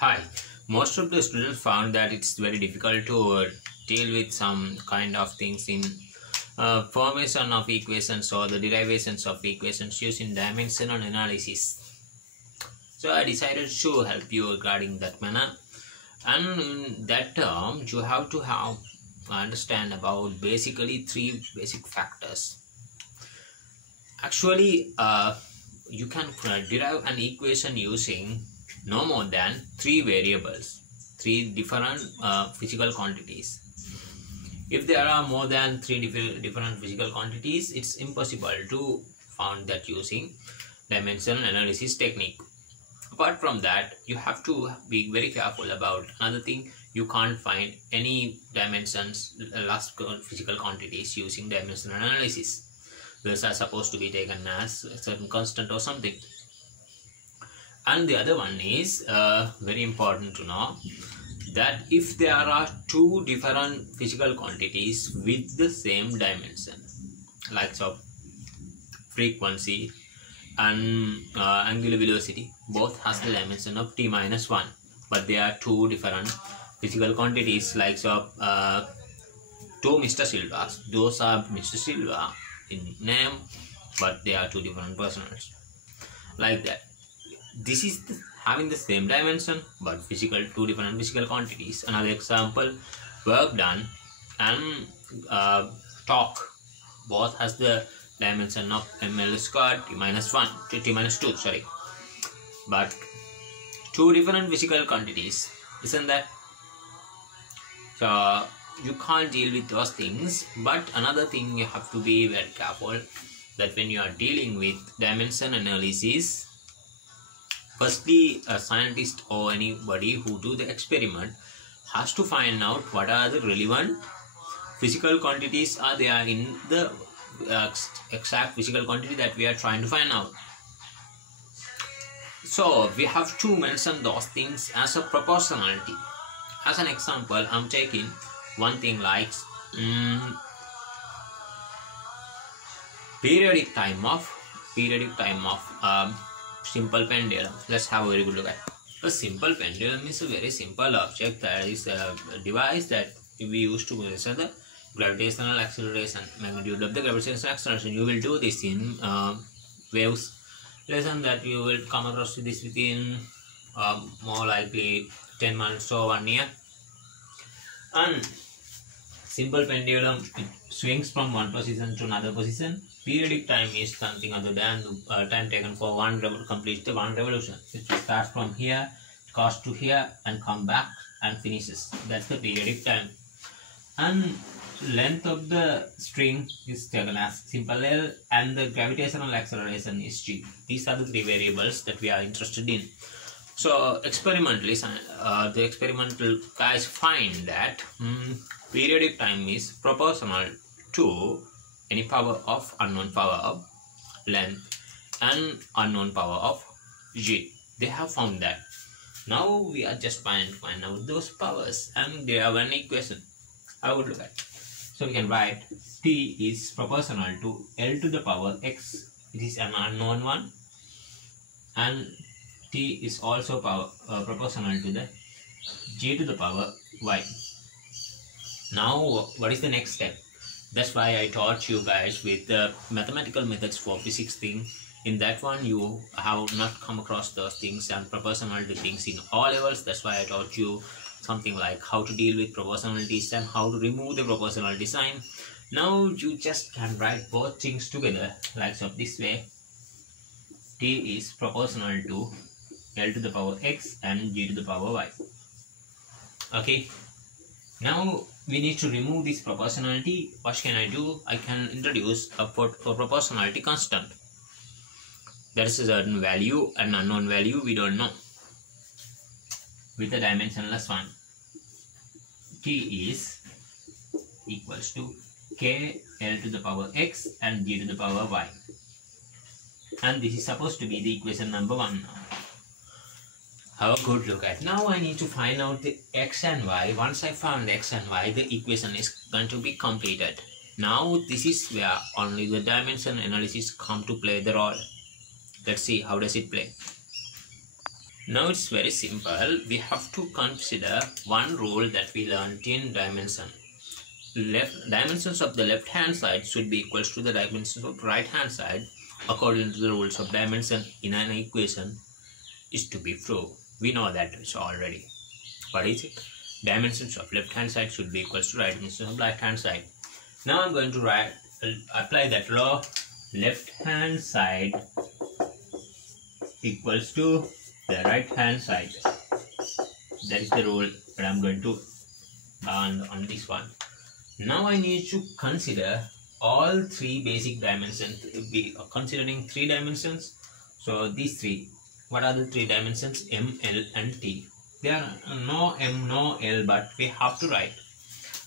Hi. Most of the students found that it's very difficult to deal with some kind of things in formation of equations or the derivations of equations using dimensional analysis. So I decided to help you regarding that manner. And in that term, you have to understand about basically three basic factors. Actually, you can derive an equation using no more than three variables, three different physical quantities. If there are more than three different physical quantities, it's impossible to find that using dimensional analysis technique. Apart from that, you have to be very careful about another thing. You can't find any dimensions, last physical quantities using dimensional analysis. Those are supposed to be taken as a certain constant or something. And the other one is very important to know that if there are two different physical quantities with the same dimension, like so frequency and angular velocity, both has the dimension of t minus 1, but there are two different physical quantities, like so two Mr. Silvas. Those are Mr. Silva in name, but they are two different persons, like that. This is having the same dimension but two different physical quantities. Another example, work done and torque, both has the dimension of ml squared t minus 1 to t minus 2, sorry, but two different physical quantities, isn't that? So you can't deal with those things. But another thing, you have to be very careful that when you are dealing with dimension analysis, firstly, a scientist or anybody who do the experiment has to find out what are the relevant physical quantities are there in the exact physical quantity that we are trying to find out. So we have to mention those things as a proportionality. As an example, I'm taking one thing like periodic time of simple pendulum. Let's have a very good look at it. A simple pendulum is a very simple object that is a device that we use to measure the gravitational acceleration, magnitude of the gravitational acceleration. You will do this in waves lesson that you will come across this within more likely 10 months or 1 year. And simple pendulum, it swings from one position to another position. Periodic time is something other than the time taken for complete the one revolution. It starts from here, goes to here, and come back and finishes. That's the periodic time. And length of the string is taken as simple L, and the gravitational acceleration is g. These are the three variables that we are interested in. So experimentally, the experimental guys find that periodic time is proportional to any power of unknown power of length and unknown power of g. They have found that. Now we are just trying to find out those powers, and they have an equation. I would look at. So we can write t is proportional to L to the power x. It is an unknown one, and t is also proportional to the g to the power y. Now what is the next step? That's why I taught you guys with the mathematical methods for physics thing. In that one, you have not come across those things and proportionality things in all levels. That's why I taught you something like how to deal with proportionalities and how to remove the proportionality sign. Now you just can write both things together like so, this way. T is proportional to L to the power x and g to the power y. Okay. Now we need to remove this proportionality. What can I do? I can introduce a proportionality constant. That is a certain value, an unknown value we don't know, with a dimensionless one. T is equals to k L to the power x and g to the power y. And this is supposed to be the equation number 1 now. Have a good look at. Now I need to find out the x and y. Once I found x and y, the equation is going to be completed. Now this is where only the dimension analysis come to play the role. Let's see how does it play. Now it's very simple. We have to consider one rule that we learned in dimension. Dimensions of the left hand side should be equals to the dimensions of the right hand side according to the rules of dimension in an equation is to be proved. We know that already. What is it? Dimensions of left hand side should be equals to right dimensions of right hand side. Now I'm going to apply that law. Left hand side equals to the right hand side. That is the rule that I'm going to on this one. Now I need to consider all three basic dimensions. We are considering three dimensions. So these three, what are the three dimensions? M, L and T. There are no M, no L, but we have to write.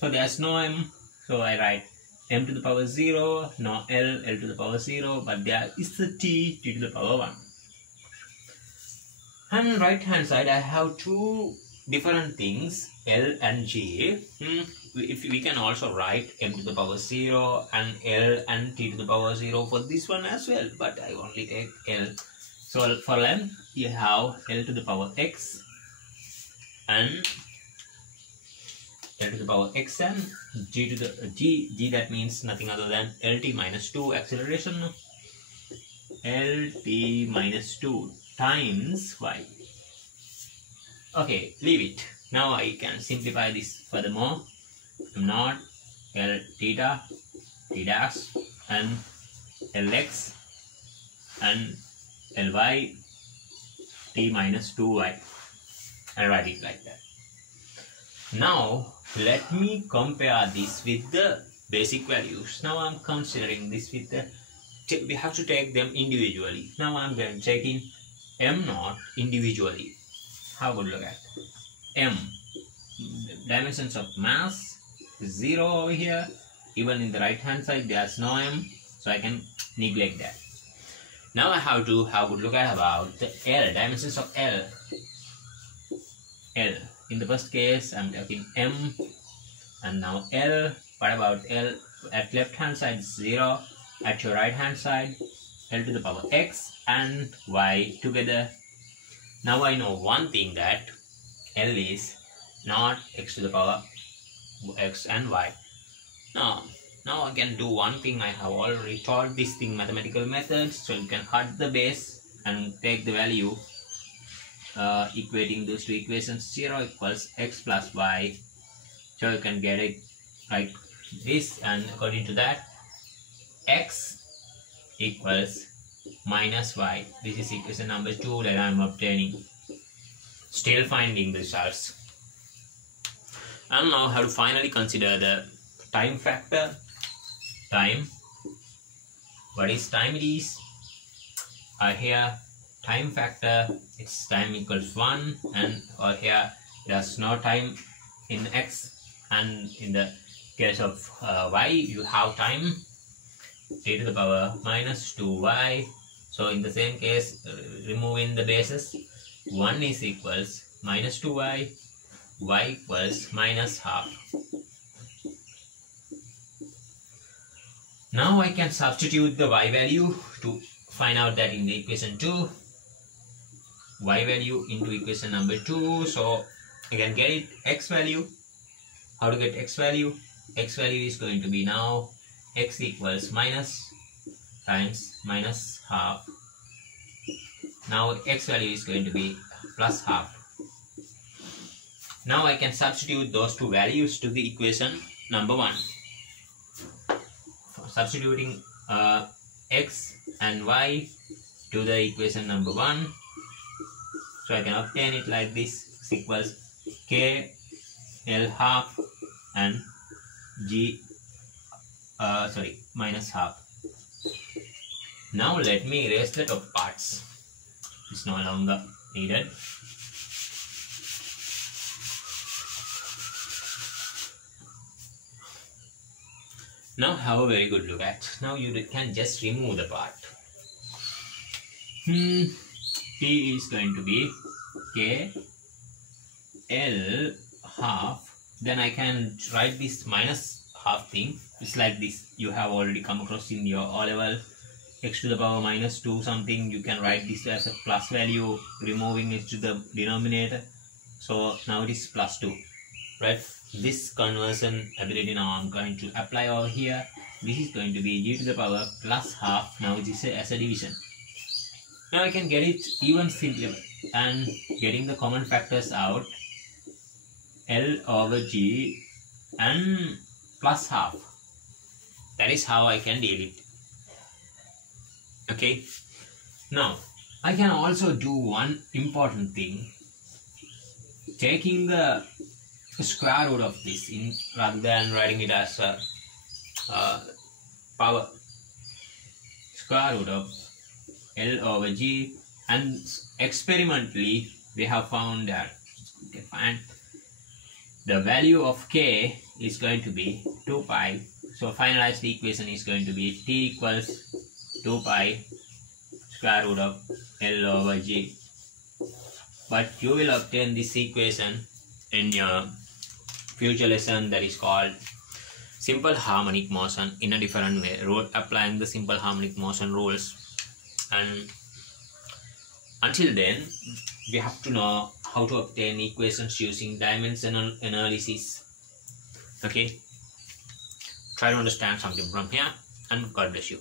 So there's no M, so I write M to the power 0, no L, L to the power 0, but there is the T, T to the power 1. And right hand side I have two different things, L and G. If we can also write M to the power 0 and L and T to the power 0 for this one as well, but I only take L. So for M you have L to the power X and L to the power X and G to the G, that means nothing other than LT minus 2 acceleration. LT minus 2 times Y. Okay, leave it. Now I can simplify this furthermore. M naught, L theta, T dash, and Lx and Ly, T minus 2y. I write it like that. Now let me compare this with the basic values. Now I'm considering this with the, we have to take them individually. Now I'm going to take in M naught individually. Have a look at M. Dimensions of mass is 0 over here. Even in the right hand side there's no M, so I can neglect that. Now I have to have a look at about the L, dimensions of L. L. In the first case I'm taking M and now L. What about L? At left hand side 0, at your right hand side L to the power X and Y together. Now I know one thing, that L is not X to the power X and Y. Now I can do one thing. I have already taught this thing, mathematical methods, so you can cut the base and take the value equating those two equations. 0 equals X plus Y, so you can get it like this, and according to that X equals minus Y. This is equation number 2 that I am obtaining. Still finding the results. And now have to finally consider the time factor. Time. What is time? It is here time factor. It's time equals 1, and or here there's no time in X, and in the case of Y you have time T to the power minus 2y. So in the same case, removing the bases, 1 is equals minus 2y, y equals minus half. Now I can substitute the y value to find out that in the equation 2, y value into equation number 2. So I can get it x value. How to get x value? X value is going to be now x equals minus times minus half. Now x value is going to be plus half. Now I can substitute those two values to the equation number 1. Substituting x and y to the equation number 1. So I can obtain it like this. X equals k L half and g minus half. Now let me erase the top parts. It's no longer needed. Now have a very good look at. Now you can just remove the part. T is going to be k L half. Then I can write this minus half thing. It's like this. You have already come across in your O level. x to the power minus 2 something, you can write this as a plus value, removing it to the denominator. So now it is plus 2, right? This conversion ability now I'm going to apply over here. This is going to be g to the power plus half. Now it is as a division. Now I can get it even simpler and getting the common factors out, L over G and plus half. That is how I can deal it. Okay. Now I can also do one important thing, taking the square root of this in rather than writing it as a power, square root of L over G, and experimentally we have found that you can find the value of k is going to be 2 pi. So finalized equation is going to be t equals 2 pi square root of L over G. But you will obtain this equation in your future lesson, that is called simple harmonic motion, in a different way, applying the simple harmonic motion rules. And until then, we have to know how to obtain equations using dimensional analysis. Okay, try to understand something from here, and God bless you.